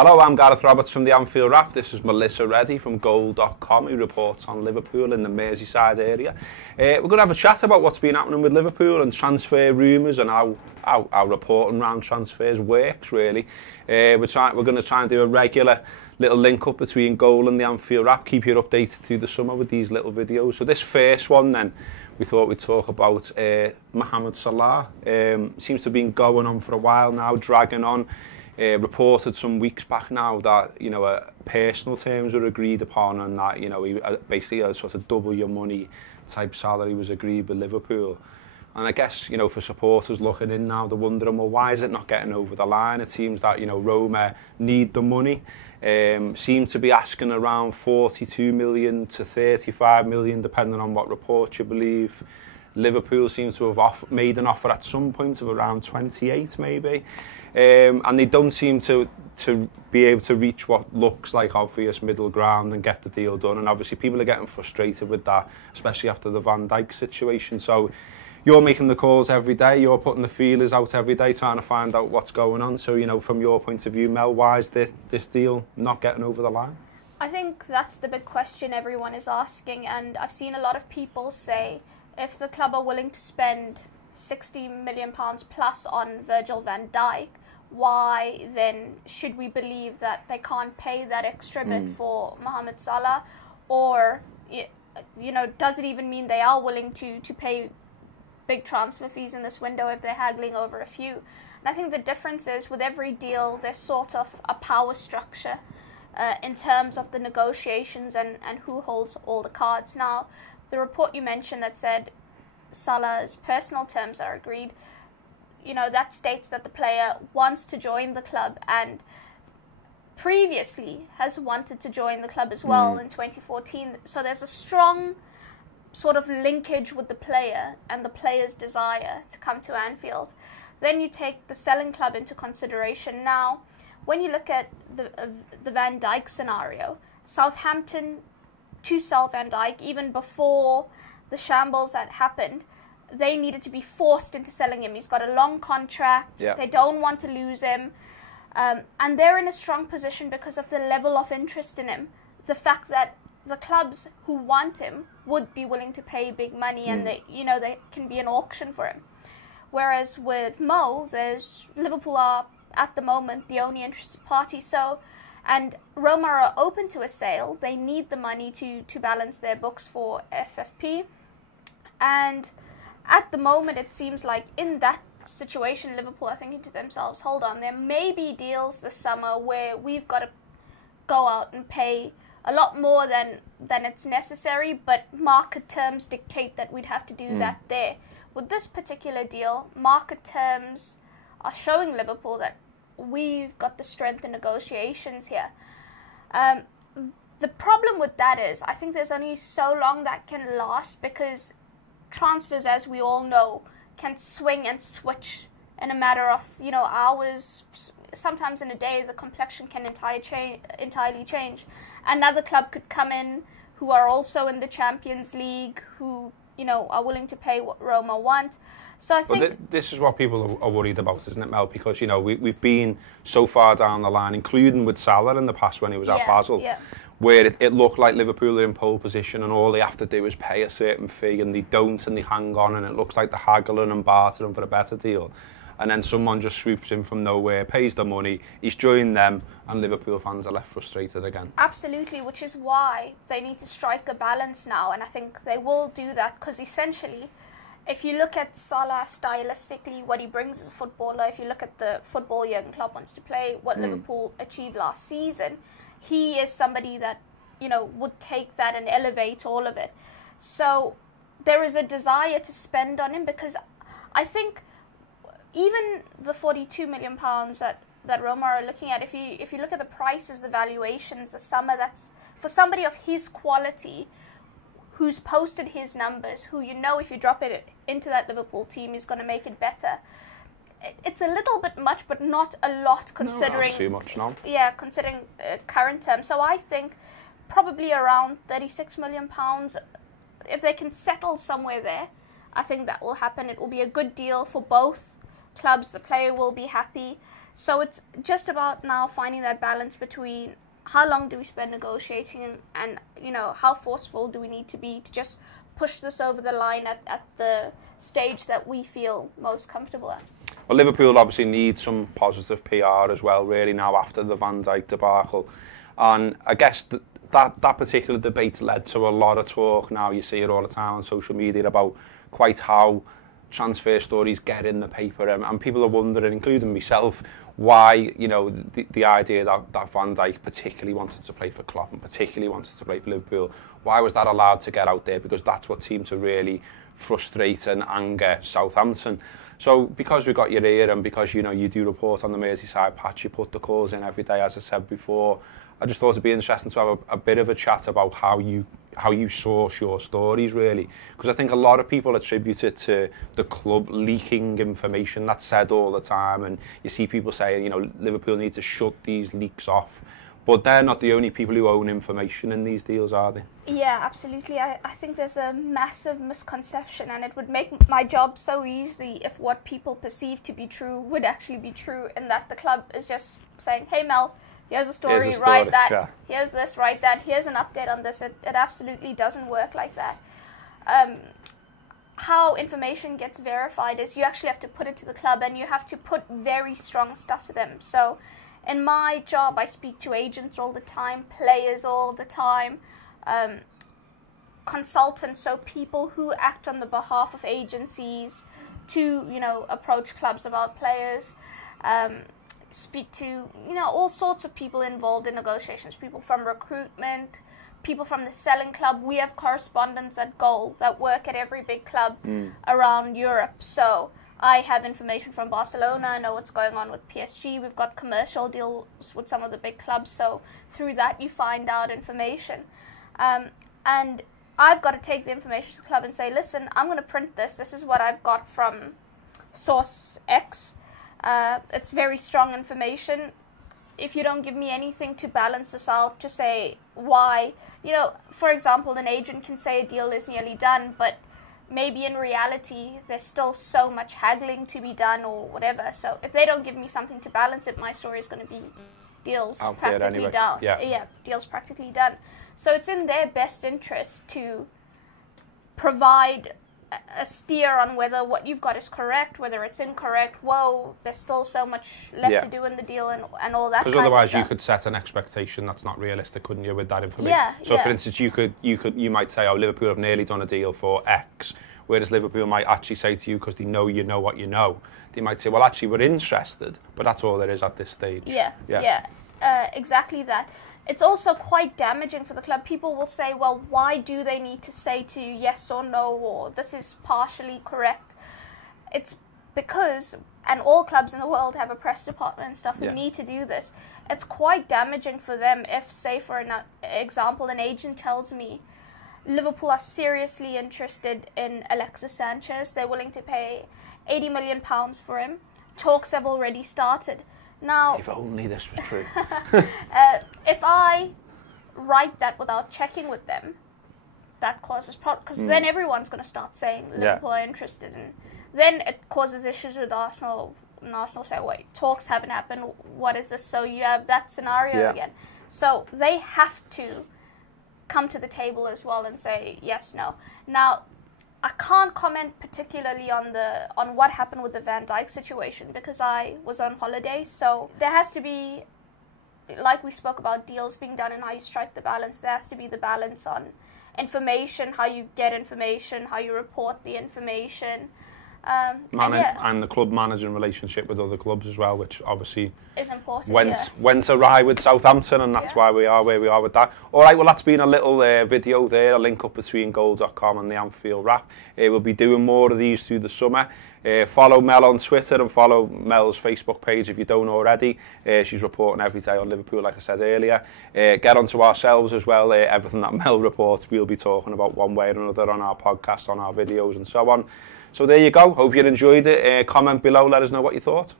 Hello, I'm Gareth Roberts from the Anfield Wrap. This is Melissa Reddy from Goal.com, who reports on Liverpool in the Merseyside area. We're going to have a chat about what's been happening with Liverpool and transfer rumours and how reporting around transfers works, really. We're going to try and do a regular little link up between Goal and the Anfield Wrap, keep you updated through the summer with these little videos. So this first one then, we thought we'd talk about Mohamed Salah. Seems to have been going on for a while now, dragging on. Reported some weeks back now that, you know, personal terms were agreed upon and that, you know, basically a sort of double your money type salary was agreed with Liverpool. And I guess, you know, for supporters looking in now, they're wondering, well, why is it not getting over the line? It seems that, you know, Roma need the money. Seem to be asking around 42 million to 35 million, depending on what report you believe. Liverpool seems to have made an offer at some point of around 28 maybe. And they don't seem to be able to reach what looks like obvious middle ground and get the deal done. And obviously people are getting frustrated with that, especially after the Van Dijk situation. So you're making the calls every day, you're putting the feelers out every day, trying to find out what's going on. So, you know, from your point of view, Mel, why is this deal not getting over the line? I think that's the big question everyone is asking, and I've seen a lot of people say if the club are willing to spend £60 million plus on Virgil van Dijk, why then should we believe that they can't pay that extra bit for Mohamed Salah? Or, you know, does it even mean they are willing to pay big transfer fees in this window if they're haggling over a few? And I think the difference is with every deal there's sort of a power structure in terms of the negotiations and who holds all the cards. Now, the report you mentioned that said Salah's personal terms are agreed, you know, that states that the player wants to join the club and previously has wanted to join the club as well in 2014. So there's a strong sort of linkage with the player and the player's desire to come to Anfield. Then you take the selling club into consideration. Now, when you look at the Van Dijk scenario, Southampton to sell Van Dijk, even before the shambles that happened, they needed to be forced into selling him. He's got a long contract. Yeah. They don't want to lose him. And they're in a strong position because of the level of interest in him. The fact that the clubs who want him would be willing to pay big money and they can be an auction for him. Whereas with Mo, Liverpool are at the moment the only interested party. So, and Roma are open to a sale. They need the money to balance their books for FFP. And at the moment, it seems like in that situation, Liverpool are thinking to themselves, hold on, there may be deals this summer where we've got to go out and pay a lot more than it's necessary, but market terms dictate that we'd have to do that there. With this particular deal, market terms are showing Liverpool that we've got the strength in negotiations here. The problem with that is I think there's only so long that can last, because transfers, as we all know, can swing and switch in a matter of, you know, hours. Sometimes in a day, the complexion can entirely change. Another club could come in who are also in the Champions League, who, you know, are willing to pay what Roma want. So I think this is what people are worried about, isn't it, Mel? Because, you know, we've been so far down the line, including with Salah in the past when he was at Basel, where it looked like Liverpool are in pole position and all they have to do is pay a certain fee, and they don't, and they hang on, and it looks like they're haggling and bartering for a better deal. And then someone just swoops in from nowhere, pays the money, he's joined them, and Liverpool fans are left frustrated again. Absolutely, which is why they need to strike a balance now, and I think they will do that, because essentially, if you look at Salah stylistically, what he brings as a footballer, if you look at the football Jurgen Klopp wants to play, what Liverpool achieved last season, he is somebody that, you know, would take that and elevate all of it. So there is a desire to spend on him, because I think even the £42 million that Roma are looking at, if you look at the prices, the valuations, the summer, that's for somebody of his quality, who's posted his numbers, who, you know, if you drop it into that Liverpool team, is going to make it better. It's a little bit much, but not a lot considering... No, not too much, no. Yeah, considering current terms. So I think probably around £36 million. If they can settle somewhere there, I think that will happen. It will be a good deal for both clubs. The player will be happy. So it's just about now finding that balance between how long do we spend negotiating and you know, how forceful do we need to be to just push this over the line at the stage that we feel most comfortable at. Well, Liverpool obviously need some positive PR as well, really, now after the Van Dijk debacle. And I guess that particular debate led to a lot of talk now. You see it all the time on social media about quite how transfer stories get in the paper, and people are wondering, including myself, why, you know, the idea that Van Dijk particularly wanted to play for Klopp and particularly wanted to play for Liverpool, why was that allowed to get out there? Because that's what seemed to really frustrate and anger Southampton. So because we got your ear and because, you know, you do report on the Merseyside patch, you put the calls in every day, as I said before, I just thought it'd be interesting to have a bit of a chat about how you source your stories, really, because I think a lot of people attribute it to the club leaking information. That's said all the time, and you see people saying, you know, Liverpool need to shut these leaks off, but they're not the only people who own information in these deals, are they? Yeah, absolutely. I think there's a massive misconception, and it would make my job so easy if what people perceive to be true would actually be true, and that the club is just saying, hey Mel, here's a story, write that. Yeah. Here's this, write that. Here's an update on this. It absolutely doesn't work like that. How information gets verified is you actually have to put it to the club, and you have to put very strong stuff to them. So in my job, I speak to agents all the time, players all the time, consultants, so people who act on the behalf of agencies to, you know, approach clubs about players. Speak to, you know, all sorts of people involved in negotiations, people from recruitment, people from the selling club. We have correspondents at Goal that work at every big club around Europe. So I have information from Barcelona, I know what's going on with PSG, we've got commercial deals with some of the big clubs, so through that you find out information. And I've got to take the information to the club and say, listen, I'm going to print this, this is what I've got from source X. It's very strong information. If you don't give me anything to balance this out, to say why, you know, for example, an agent can say a deal is nearly done, but maybe in reality there's still so much haggling to be done or whatever. So if they don't give me something to balance it, my story is going to be deals practically done. Yeah, deals practically done. So it's in their best interest to provide a steer on whether what you've got is correct, whether it's incorrect. Whoa, there's still so much left to do in the deal and all that. Because otherwise you could set an expectation that's not realistic, couldn't you, with that information? Yeah. So for instance, you might say, oh, Liverpool have nearly done a deal for X, whereas Liverpool might actually say to you, because they know what you know, they might say, well, actually we're interested, but that's all there is at this stage. Yeah. Exactly that. It's also quite damaging for the club. People will say, well, why do they need to say to you yes or no, or this is partially correct? It's because, and all clubs in the world have a press department and stuff who need to do this. It's quite damaging for them if, say, for an example, an agent tells me Liverpool are seriously interested in Alexis Sanchez. They're willing to pay £80 million for him. Talks have already started. Now, if only this was true. If I write that without checking with them, that causes problems, because then everyone's going to start saying Liverpool are interested, and then it causes issues with Arsenal, and Arsenal say, wait, talks haven't happened, what is this? So you have that scenario again. So they have to come to the table as well and say yes, no. Now, I can't comment particularly on what happened with the Van Dijk situation because I was on holiday. So there has to be, like we spoke about deals being done and how you strike the balance, there has to be the balance on information, how you get information, how you report the information. And the club managing relationship with other clubs as well, which obviously is important. Went awry with Southampton, and that's why we are where we are with that. All right, well, that's been a little video there, a link up between goal.com and the Anfield Wrap. We'll be doing more of these through the summer. Follow Mel on Twitter and follow Mel's Facebook page if you don't already. She's reporting every day on Liverpool, like I said earlier. Get onto ourselves as well. Everything that Mel reports, we'll be talking about one way or another on our podcast, on our videos and so on. So there you go. Hope you enjoyed it. Comment below. Let us know what you thought.